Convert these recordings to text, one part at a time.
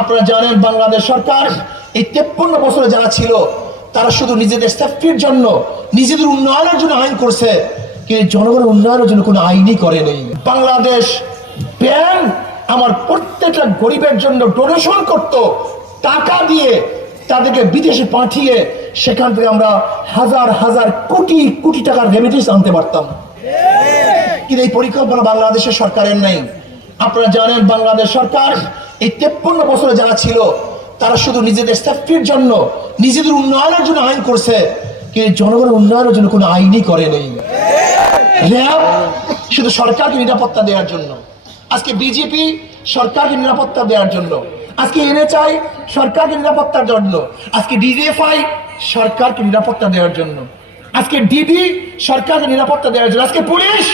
আপনারা জানেন বাংলাদেশ সরকার এই 53 বছরে যারা ছিল তারা শুধু নিজেদের সেফটির জন্য, নিজেদের উন্নয়নের জন্য আইন করছে, কিন্তু জনগণের উন্নয়নের জন্য কোনো আইনই করেনি। বাংলাদেশ ব্যাংক আমার প্রত্যেকটা গরিবের জন্য ডোনেশন করত, টাকা দিয়ে তাদেরকে বিদেশে পাঠিয়ে সেখান থেকে আমরা হাজার হাজার কোটি কোটি টাকার রেমিটেন্স আনতে পারতাম। কিন্তু এই পরিকল্পনা বাংলাদেশের সরকারের নাই। আপনারা জানেন বাংলাদেশ সরকার এই 53 বছরে যারা ছিল তারা শুধু নিজেদের সেফটির জন্য, নিজেদের উন্নয়নের জন্য আইন করছে, কিন্তু জনগণের উন্নয়নের জন্য কোনো আইনই করেনি। র্যাব শুধু সরকারকে নিরাপত্তা দেওয়ার জন্য, আজকে বিজেপি সরকারকে নিরাপত্তা দেওয়ার জন্য, আজকে এনএচআই সরকারকে নিরাপত্তার জন্য, আজকে ডিজিএফআই সরকারকে নিরাপত্তা দেওয়ার জন্য, আজকে ডিবি সরকারকে নিরাপত্তা দেওয়ার জন্য, আজকে পুলিশ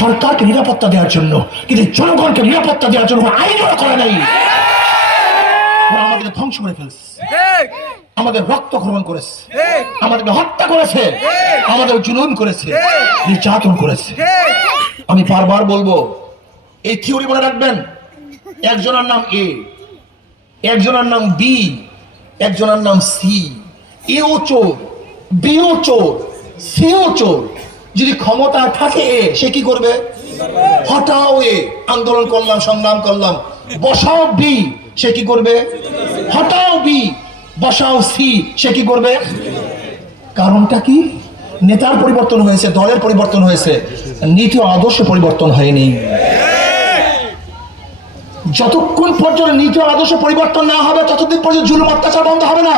সরকারকে নিরাপত্তা দেওয়ার জন্য, কিন্তু জনগণকে নিরাপত্তা দেওয়ার জন্য আইন করে নাই। আমাদের ধ্বংস করে ফেলছে, আমাদের রক্ত গ্রহণ করেছে, আমাদেরকে হত্যা করেছে, আমাদের জুলুম করেছে, নির্যাতন করেছে। আমি বারবার বলবো, এই থিওরি মনে রাখবেন, একজনের নাম এ, একজনের নাম বি, একজনের নাম সি। এও চোর, বিও চোর, সিও চোর। যদি ক্ষমতা থাকে এ, সে কি করবে? হটাও এ, আন্দোলন করলাম, সংগ্রাম করলাম, বসাও বি, সে কি করবে? হটাও বি, বসাও সি, সে কি করবে? কারণটা কি? নেতার পরিবর্তন হয়েছে, দলের পরিবর্তন হয়েছে, নীতি ও আদর্শ পরিবর্তন হয়নি। যতক্ষণ পর্যন্ত নীতি ও আদর্শ পরিবর্তন না হবে ততদিন পর্যন্ত জুলুম অত্যাচার বন্ধ হবে না।